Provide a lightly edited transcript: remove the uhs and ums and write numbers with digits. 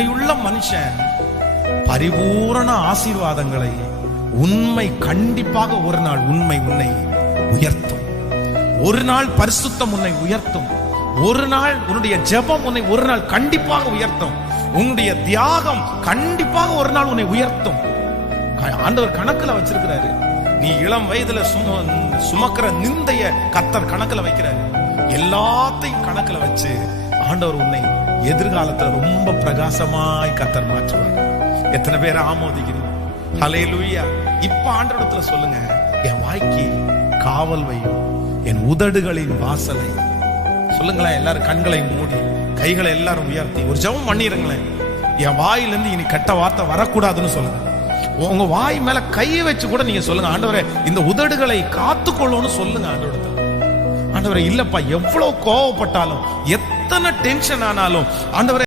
உண்மையுள்ள மனுஷன் பரிபூரண ஆசீர்வாதங்களை, உண்மை கண்டிப்பாக ஒரு நாள் உண்மை உன்னை உயர்த்தும். ஒரு நாள் பரிசுத்தம் உன்னை உயர்த்தும். ஒரு நாள் உன்னுடைய ஜெபம் உன்னை ஒரு நாள் கண்டிப்பாக உயர்த்தும். உன்னுடைய தியாகம் கண்டிப்பாக ஒரு நாள் உன்னை உயர்த்தும். ஆண்டவர் கணக்குல வச்சிருக்கிறாரு. நீ இளம் வயதுல சுமக்கிற நிந்தைய கர்த்தர் கணக்குல வைக்கிறாரு. எல்லாத்தையும் கணக்குல வச்சு ஆண்டவர் உன்னை எதிர்காலத்துல ரொம்ப பிரகாசமாய் கர்த்தர் மாற்றுவார். எத்தனை பேரை ஆமோதிக்கிறீங்க? ஹல்லேலூயா. இப்ப ஆண்டவரிடத்துல சொல்லுங்க, என் வாய்க்கு காவல் வையும், என் உதடுகளின் வாசலை. சொல்லுங்களேன், எல்லாரும் கண்களை மூடி கைகளை எல்லாரும் உயர்த்தி ஒரு ஜெபம் பண்ணிருங்களேன். என் வாயிலிருந்து இனி கெட்ட வார்த்தை வரக்கூடாதுன்னு சொல்லுங்க. உங்க வாய் மேல கை வச்சு கூட நீங்க சொல்லுங்க, ஆண்டவரே இந்த உதடுகளை காத்துக்கொள்ளணும்னு சொல்லுங்க ஆண்டவரே. ஆண்டவரே இல்லப்பா, எவ்வளவு கோவப்பட்டாலும், எத்தனை டென்ஷன் ஆனாலும், ஆண்டவரே